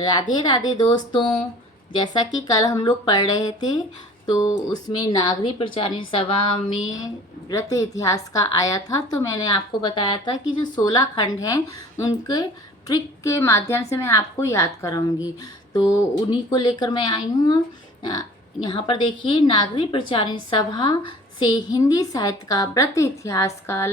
राधे राधे दोस्तों। जैसा कि कल हम लोग पढ़ रहे थे तो उसमें नागरी प्रचारिणी सभा में व्रत इतिहास का आया था। तो मैंने आपको बताया था कि जो 16 खंड हैं उनके ट्रिक के माध्यम से मैं आपको याद कराऊंगी। तो उन्हीं को लेकर मैं आई हूँ। यहाँ पर देखिए, नागरी प्रचारिणी सभा से हिंदी साहित्य का व्रत इतिहास का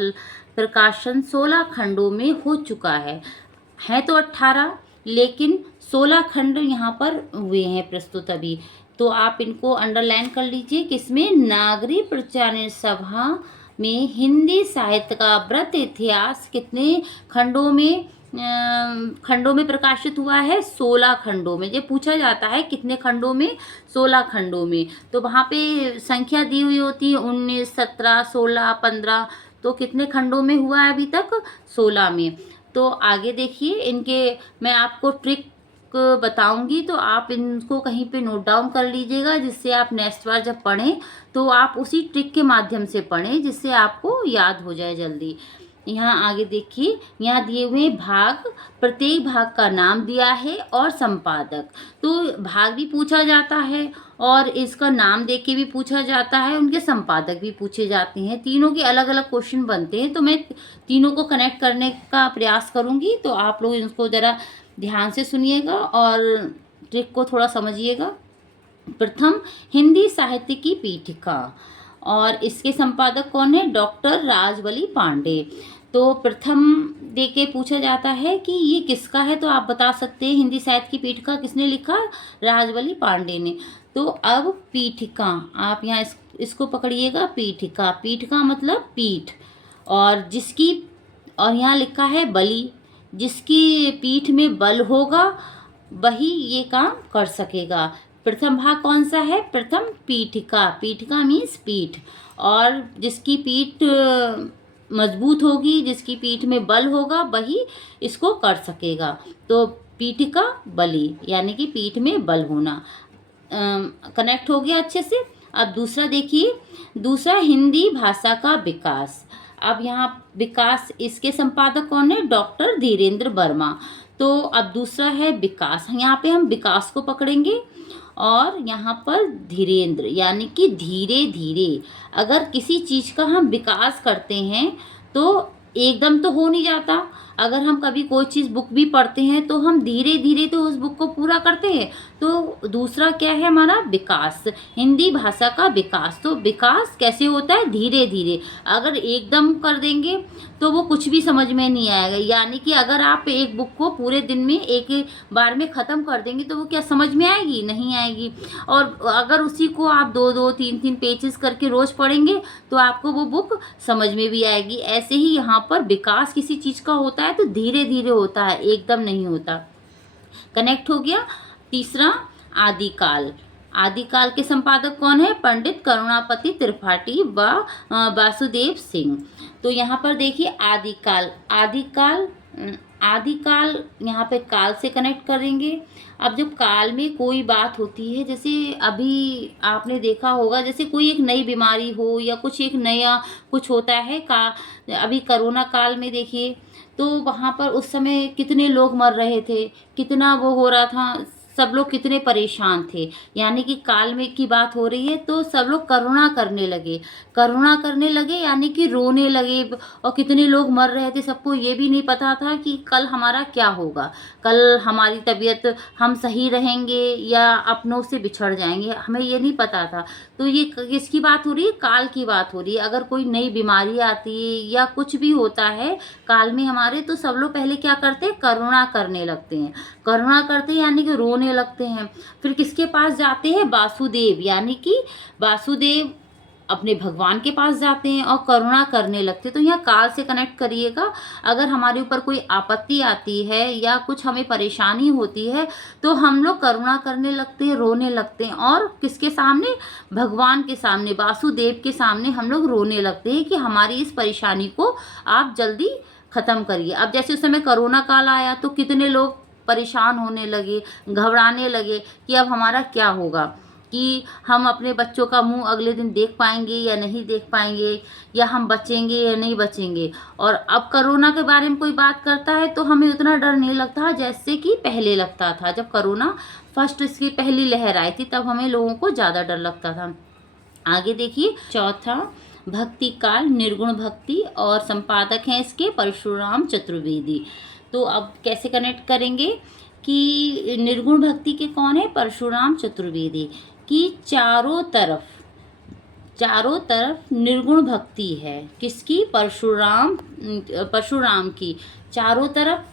प्रकाशन 16 खंडों में हो चुका है तो 18, लेकिन 16 खंड यहाँ पर हुए हैं प्रस्तुत अभी। तो आप इनको अंडरलाइन कर लीजिए कि इसमें नागरी प्रचारिणी सभा में हिंदी साहित्य का व्रत इतिहास कितने खंडों में प्रकाशित हुआ है? 16 खंडों में। ये पूछा जाता है कितने खंडों में? 16 खंडों में। तो वहाँ पे संख्या दी हुई होती है 19, 17, 16, 15। तो कितने खंडों में हुआ है अभी तक? 16 में। तो आगे देखिए, इनके मैं आपको ट्रिक बताऊंगी तो आप इनको कहीं पे नोट डाउन कर लीजिएगा, जिससे आप नेक्स्ट बार जब पढ़ें तो आप उसी ट्रिक के माध्यम से पढ़ें, जिससे आपको याद हो जाए जल्दी। यहाँ आगे देखिए, यहाँ दिए हुए भाग, प्रत्येक भाग का नाम दिया है और संपादक। तो भाग भी पूछा जाता है और इसका नाम देख के भी पूछा जाता है, उनके संपादक भी पूछे जाते हैं। तीनों के अलग अलग क्वेश्चन बनते हैं। तो मैं तीनों को कनेक्ट करने का प्रयास करूंगी, तो आप लोग इसको ज़रा ध्यान से सुनिएगा और ट्रिक को थोड़ा समझिएगा। प्रथम, हिंदी साहित्य की पीठिका, और इसके संपादक कौन है? डॉक्टर राजवली पांडे। तो प्रथम दे के पूछा जाता है कि ये किसका है, तो आप बता सकते हैं हिंदी साहित्य की पीठिका किसने लिखा? राजवली पांडे ने। तो अब पीठिका, आप यहाँ इसको पकड़िएगा। पीठिका, पीठिका मतलब पीठ, और यहाँ लिखा है बली। जिसकी पीठ में बल होगा वही ये काम कर सकेगा। प्रथम भाग कौन सा है? प्रथम पीठिका। पीठिका मीन्स पीठ, और जिसकी पीठ मजबूत होगी, जिसकी पीठ में बल होगा वही इसको कर सकेगा। तो पीठिका बली, यानी कि पीठ में बल होना। कनेक्ट हो गया अच्छे से। अब दूसरा देखिए, दूसरा हिंदी भाषा का विकास। अब यहाँ विकास, इसके संपादक कौन है? डॉक्टर धीरेन्द्र वर्मा। तो अब दूसरा है विकास, यहाँ पे हम विकास को पकड़ेंगे, और यहाँ पर धीरेन्द्र यानी कि धीरे धीरे। अगर किसी चीज़ का हम विकास करते हैं तो एकदम तो हो नहीं जाता। अगर हम कभी कोई चीज़ बुक भी पढ़ते हैं तो हम धीरे धीरे तो उस बुक को पूरा करते हैं। तो दूसरा क्या है हमारा? विकास, हिंदी भाषा का विकास। तो विकास कैसे होता है? धीरे धीरे। अगर एकदम कर देंगे तो वो कुछ भी समझ में नहीं आएगा। यानी कि अगर आप एक बुक को पूरे दिन में एक बार में ख़त्म कर देंगे तो वो क्या समझ में आएगी? नहीं आएगी। और अगर उसी को आप 2-2, 3-3 पेजेस करके रोज़ पढ़ेंगे तो आपको वो बुक समझ में भी आएगी। ऐसे ही यहाँ पर विकास किसी चीज़ का होता है तो धीरे धीरे होता है, एकदम नहीं होता। कनेक्ट हो गया। तीसरा, आदिकाल। आदिकाल के संपादक कौन है? पंडित करुणापति त्रिपाठी व वासुदेव सिंह। तो यहाँ पर देखिए, आदिकाल, आदिकाल यहाँ पे काल से कनेक्ट करेंगे। अब जब काल में कोई बात होती है, जैसे अभी आपने देखा होगा, जैसे कोई एक नई बीमारी हो या कुछ एक नया कुछ होता है अभी कोरोना काल में देखिए, तो वहाँ पर उस समय कितने लोग मर रहे थे, कितना वो हो रहा था, सब लोग कितने परेशान थे। यानी कि काल में की बात हो रही है तो सब लोग करुणा करने लगे, यानी कि रोने लगे। और कितने लोग मर रहे थे, सबको ये भी नहीं पता था कि कल हमारा क्या होगा, कल हमारी तबीयत, हम सही रहेंगे या अपनों से बिछड़ जाएंगे, हमें ये नहीं पता था। तो ये किसकी बात हो रही है? काल की बात हो रही है। अगर कोई नई बीमारी आती है या कुछ भी होता है काल में हमारे, तो सब लोग पहले क्या करते हैं? करुणा करने लगते हैं। करुणा करते हैं यानी कि रोने लगते हैं। फिर किसके पास जाते हैं? वासुदेव, यानी कि वासुदेव अपने भगवान के पास जाते हैं और करुणा करने लगते हैं। तो यहाँ काल से कनेक्ट करिएगा। अगर हमारे ऊपर कोई आपत्ति आती है या कुछ हमें परेशानी होती है तो हम लोग करुणा करने लगते हैं, रोने लगते हैं। और किसके सामने? भगवान के सामने, वासुदेव के सामने हम लोग रोने लगते हैं कि हमारी इस परेशानी को आप जल्दी ख़त्म करिए। अब जैसे उस समय कोरोना काल आया तो कितने लोग परेशान होने लगे, घबराने लगे कि अब हमारा क्या होगा। कि हम अपने बच्चों का मुंह अगले दिन देख पाएंगे या नहीं देख पाएंगे, या हम बचेंगे या नहीं बचेंगे। और अब कोरोना के बारे में कोई बात करता है तो हमें उतना डर नहीं लगता जैसे कि पहले लगता था। जब कोरोना फर्स्ट इसकी पहली लहर आई थी तब हमें लोगों को ज़्यादा डर लगता था। आगे देखिए, चौथा भक्ति काल, निर्गुण भक्ति, और संपादक हैं इसके परशुराम चतुर्वेदी। तो अब कैसे कनेक्ट करेंगे कि निर्गुण भक्ति के कौन है? परशुराम चतुर्वेदी। कि चारों तरफ निर्गुण भक्ति है। किसकी? परशुराम की। चारों तरफ,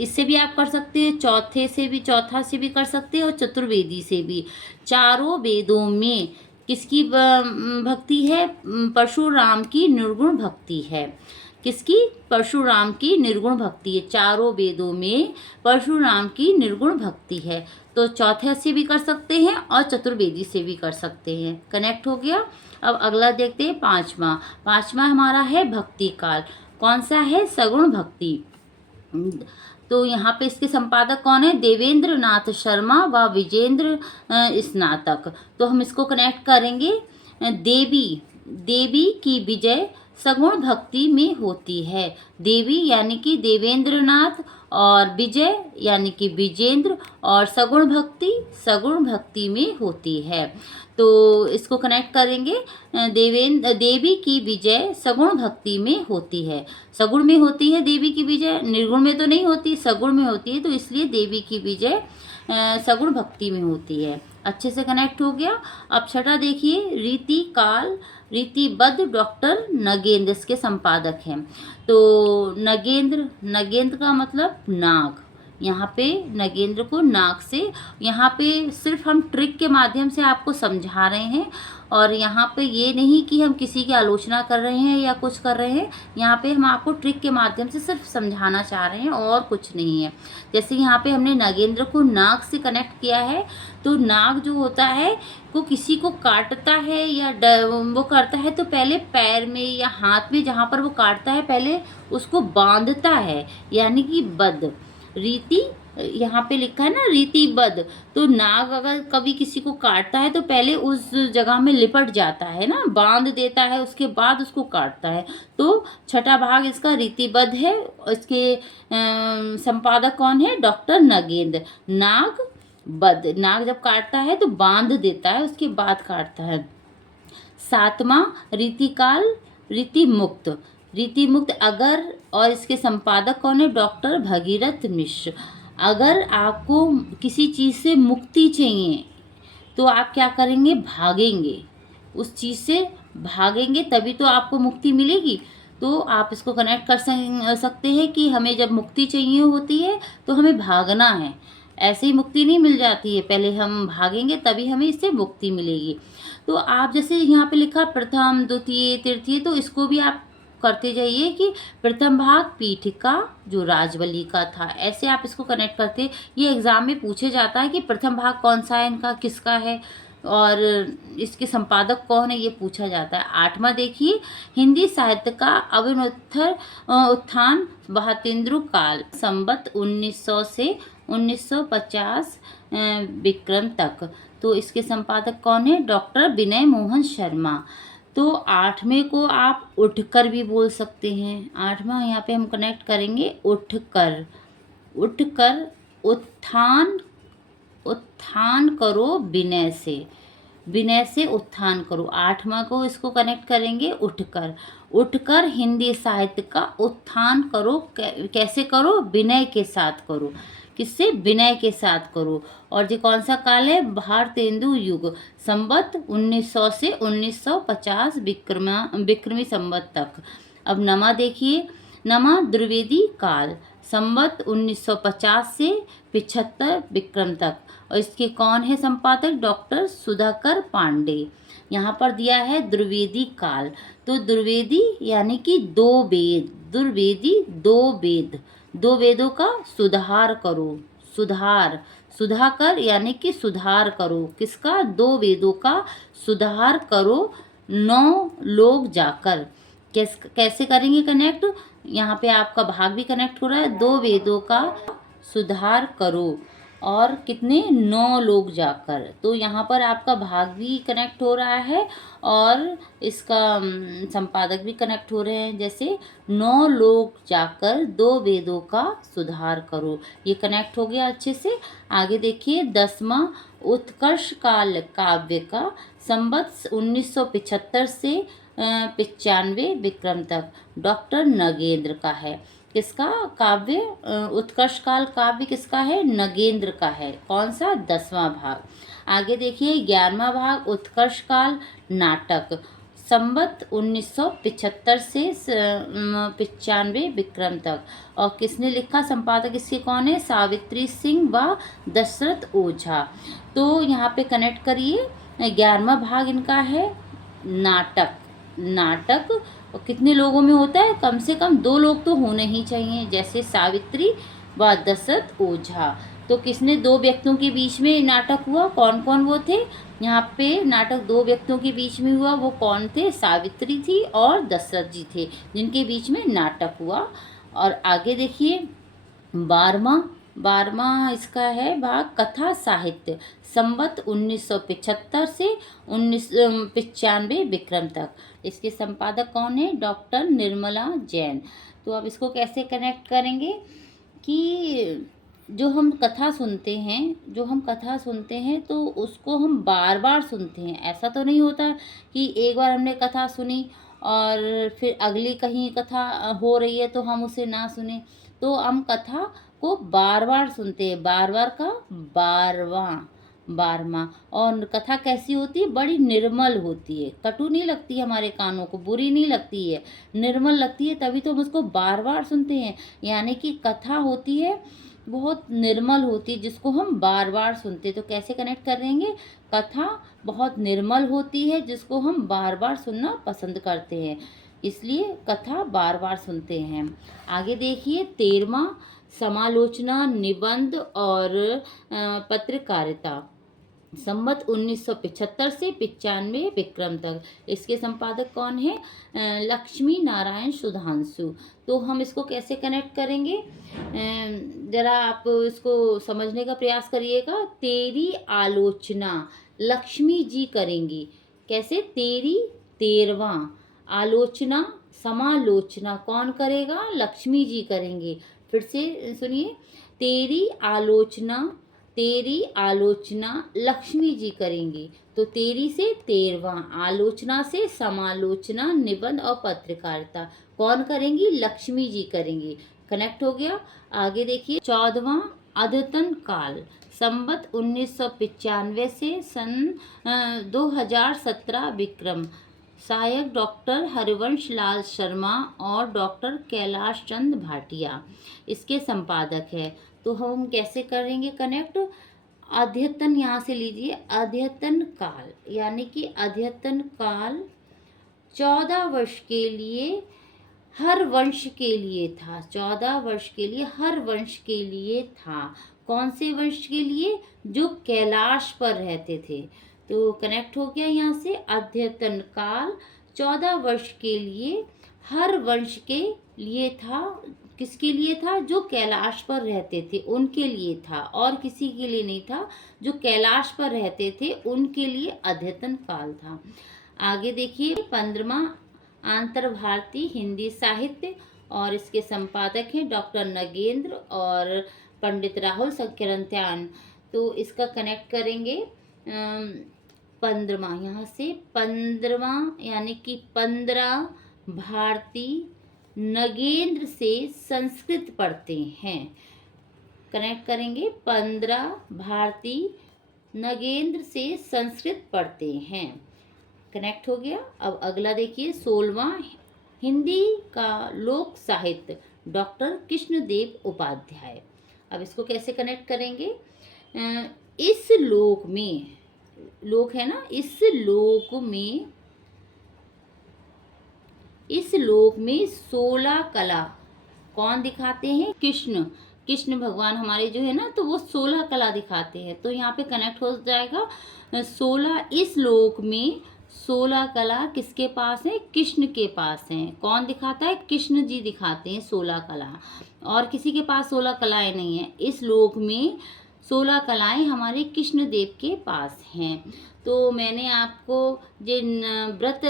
इससे भी आप कर सकते हैं, चौथा से भी कर सकते हैं, और चतुर्वेदी से भी। चारों वेदों में किसकी भक्ति है? परशुराम की निर्गुण भक्ति है। किसकी? परशुराम की निर्गुण भक्ति है। चारों वेदों में परशुराम की निर्गुण भक्ति है। तो चौथे से भी कर सकते हैं और चतुर्वेदी से भी कर सकते हैं। कनेक्ट हो गया। अब अगला देखते हैं, पांचवा हमारा है भक्ति काल। कौन सा है? सगुण भक्ति। तो यहाँ पे इसके संपादक कौन है? देवेंद्र नाथ शर्मा व विजेंद्र स्नातक। तो हम इसको कनेक्ट करेंगे। देवी की विजय सगुण भक्ति में होती है। देवी यानी कि देवेंद्र नाथ, और विजय यानी कि विजेंद्र, और सगुण भक्ति में होती है। तो इसको कनेक्ट करेंगे। देवी की विजय सगुण भक्ति में होती है। सगुण में होती है देवी की विजय, निर्गुण में तो नहीं होती, सगुण में होती है। तो इसलिए देवी की विजय सगुण भक्ति में होती है। अच्छे से कनेक्ट हो गया। अब छठा देखिए, रीतिबद्ध डॉक्टर नगेंद्र इसके संपादक हैं। तो नगेंद्र का मतलब नाग। यहाँ पे नगेंद्र को नाग से, यहाँ पे सिर्फ हम ट्रिक के माध्यम से आपको समझा रहे हैं, और यहाँ पे ये नहीं कि हम किसी की आलोचना कर रहे हैं या कुछ कर रहे हैं। यहाँ पे हम आपको ट्रिक के माध्यम से सिर्फ समझाना चाह रहे हैं और कुछ नहीं है। जैसे यहाँ पे हमने नगेंद्र को नाग से कनेक्ट किया है, तो नाग जो होता है वो किसी को काटता है या वो करता है तो पहले पैर में या हाथ में जहाँ पर वो काटता है पहले उसको बांधता है, यानी कि बद्ध। रीति यहाँ पे लिखा है ना, रीतिबद्ध। तो नाग अगर कभी किसी को काटता है तो पहले उस जगह में लिपट जाता है ना, बांध देता है, उसके बाद उसको काटता है। तो छठा भाग इसका रीतिबद्ध है। इसके संपादक कौन है? डॉक्टर नगेंद्र। नाग जब काटता है तो बांध देता है, उसके बाद काटता है। सातवां रीतिकाल, रीतिमुक्त अगर, और इसके संपादक कौन है? डॉक्टर भगीरथ मिश्र। अगर आपको किसी चीज़ से मुक्ति चाहिए तो आप क्या करेंगे? भागेंगे, उस चीज़ से भागेंगे तभी तो आपको मुक्ति मिलेगी। तो आप इसको कनेक्ट कर सकते हैं कि हमें जब मुक्ति चाहिए होती है तो हमें भागना है, ऐसे ही मुक्ति नहीं मिल जाती है, पहले हम भागेंगे तभी हमें इससे मुक्ति मिलेगी। तो आप जैसे यहाँ पे लिखा प्रथम, द्वितीय, तृतीय, तो इसको भी आप करते जाइए कि प्रथम भाग पीठिका जो राजवली का था, ऐसे आप इसको कनेक्ट करते। ये एग्जाम में पूछे जाता है कि प्रथम भाग कौन सा है, इनका किसका है, और इसके संपादक कौन है, ये पूछा जाता है। आठवां देखिए, हिंदी साहित्य का अविनोत्तर उत्थान बहातेंद्र काल, संवत 1900 से 1950 विक्रम तक। तो इसके संपादक कौन है? डॉक्टर विनय मोहन शर्मा। तो आठवें को आप उठकर भी बोल सकते हैं। आठवां यहाँ पे हम कनेक्ट करेंगे उठकर उत्थान करो विनय से उत्थान करो। आठवां को इसको कनेक्ट करेंगे उठकर हिंदी साहित्य का उत्थान करो। कैसे करो? विनय के साथ करो। किससे? विनय के साथ करो। और ये कौन सा काल है? भारतेंदु युग, संवत 1900 से 1950 विक्रमी संवत तक। अब नमा देखिए, नमा द्विवेदी काल, संवत 1950 से 75 विक्रम तक। और इसके कौन है संपादक? डॉक्टर सुधाकर पांडे। यहाँ पर दिया है द्विवेदी काल। तो द्विवेदी यानी कि दो वेद, दुर्वेदी दो वेदों का सुधार करो। सुधाकर यानी कि सुधार करो। किसका? दो वेदों का सुधार करो 9 लोग जाकर। कैसे करेंगे कनेक्ट? यहाँ पे आपका भाग भी कनेक्ट हो रहा है। दो वेदों का सुधार करो और कितने 9 लोग जाकर। तो यहाँ पर आपका भाग भी कनेक्ट हो रहा है और इसका संपादक भी कनेक्ट हो रहे हैं। जैसे 9 लोग जाकर 2 वेदों का सुधार करो, ये कनेक्ट हो गया अच्छे से। आगे देखिए 10वां उत्कर्ष काल काव्य का संवत 1975 से 95 विक्रम तक डॉक्टर नगेंद्र का है। किसका काव्य? उत्कर्ष काल काव्य किसका है? नगेंद्र का है। कौन सा? 10वां भाग। आगे देखिए 11वां भाग उत्कर्ष काल नाटक संवत 1975 से 95 विक्रम तक। और किसने लिखा? संपादक इसके कौन है? सावित्री सिंह व दशरथ ओझा। तो यहाँ पे कनेक्ट करिए, 11वां भाग इनका है नाटक। नाटक और कितने लोगों में होता है? कम से कम 2 लोग तो होने ही चाहिए, जैसे सावित्री व दशरथ ओझा। तो किसने 2 व्यक्तियों के बीच में नाटक हुआ? कौन कौन वो थे? यहाँ पे नाटक 2 व्यक्तियों के बीच में हुआ, वो कौन थे? सावित्री थी और दशरथ जी थे, जिनके बीच में नाटक हुआ। और आगे देखिए 12वां इसका है भाग कथा साहित्य संवत 1975 से 1995 विक्रम तक। इसके संपादक कौन है? डॉक्टर निर्मला जैन। तो अब इसको कैसे कनेक्ट करेंगे कि जो हम कथा सुनते हैं तो उसको हम बार बार सुनते हैं। ऐसा तो नहीं होता कि एक बार हमने कथा सुनी और फिर अगली कहीं कथा हो रही है तो हम उसे ना सुने। तो हम कथा को बार बार सुनते हैं। बार बार का 12वां। और कथा कैसी होती है? बड़ी निर्मल होती है, कटु नहीं लगती है, हमारे कानों को बुरी नहीं लगती है, निर्मल लगती है, तभी तो हम उसको बार बार सुनते हैं। यानी कि कथा होती है बहुत निर्मल होती है, जिसको हम बार बार सुनते हैं। तो कैसे कनेक्ट कर देंगे? कथा बहुत निर्मल होती है, जिसको हम बार बार सुनना पसंद करते हैं, इसलिए कथा बार बार सुनते हैं। आगे देखिए 13वां समालोचना निबंध और पत्रकारिता संवत 1975 से 95 विक्रम तक। इसके संपादक कौन है? लक्ष्मी नारायण सुधांशु। तो हम इसको कैसे कनेक्ट करेंगे? जरा आप इसको समझने का प्रयास करिएगा। तेरी आलोचना लक्ष्मी जी करेंगी। कैसे? तेरी 13वां आलोचना समालोचना कौन करेगा? लक्ष्मी जी करेंगे। फिर से सुनिए, तेरी आलोचना लक्ष्मी जी करेंगी। तो तेरी से 13वां, आलोचना से समालोचना, निबंध और पत्रकारिता कौन करेंगी? लक्ष्मी जी करेंगी। कनेक्ट हो गया। आगे देखिए 14वां अद्यतन काल संवत 1995 से सन 2017 विक्रम। सहायक डॉक्टर हरिवंश लाल शर्मा और डॉक्टर कैलाश चंद भाटिया इसके संपादक है। तो हम कैसे करेंगे कनेक्ट? अद्यतन यहाँ से लीजिए, अद्यतन काल यानी कि अद्यतन काल 14 वर्ष के लिए हर वंश के लिए था। 14 वर्ष के लिए हर वंश के लिए था। कौन से वंश के लिए? जो कैलाश पर रहते थे। तो कनेक्ट हो गया यहाँ से, अद्यतन काल 14 वर्ष के लिए हर वंश के लिए था। किसके लिए था? जो कैलाश पर रहते थे उनके लिए था, और किसी के लिए नहीं था। जो कैलाश पर रहते थे उनके लिए अद्यतन काल था। आगे देखिए 15वां अंतर्भारतीय हिंदी साहित्य, और इसके संपादक हैं डॉक्टर नगेंद्र और पंडित राहुल संकीर्तन। तो इसका कनेक्ट करेंगे 15वां, यहाँ से 15वां यानी कि 15 भारती नगेंद्र से संस्कृत पढ़ते हैं। कनेक्ट करेंगे 15 भारती नगेंद्र से संस्कृत पढ़ते हैं। कनेक्ट हो गया। अब अगला देखिए 16वां हिंदी का लोक साहित्य डॉक्टर कृष्णदेव उपाध्याय। अब इसको कैसे कनेक्ट करेंगे? इस लोक में, लोक है ना, इस लोक में 16 कला कौन दिखाते हैं? कृष्ण भगवान हमारे जो है ना, तो वो 16 कला दिखाते हैं। तो यहाँ पे कनेक्ट हो जाएगा 16। इस लोक में 16 कला किसके पास है? कृष्ण के पास है। कौन दिखाता है? कृष्ण जी दिखाते हैं 16 कला, और किसी के पास 16 कलाएं नहीं है। इस लोक में 16 कलाएं हमारे कृष्ण देव के पास हैं। तो मैंने आपको जिन व्रत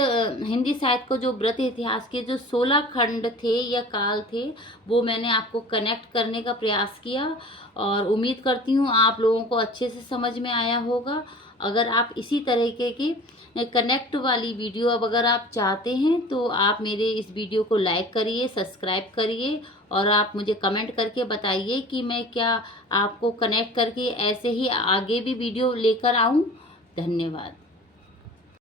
हिंदी साहित्य को जो व्रत इतिहास के जो 16 खंड थे या काल थे, वो मैंने आपको कनेक्ट करने का प्रयास किया और उम्मीद करती हूँ आप लोगों को अच्छे से समझ में आया होगा। अगर आप इसी तरीके की कनेक्ट वाली वीडियो अब अगर आप चाहते हैं तो आप मेरे इस वीडियो को लाइक करिए, सब्सक्राइब करिए और आप मुझे कमेंट करके बताइए कि मैं क्या आपको कनेक्ट करके ऐसे ही आगे भी वीडियो लेकर आऊँ। धन्यवाद।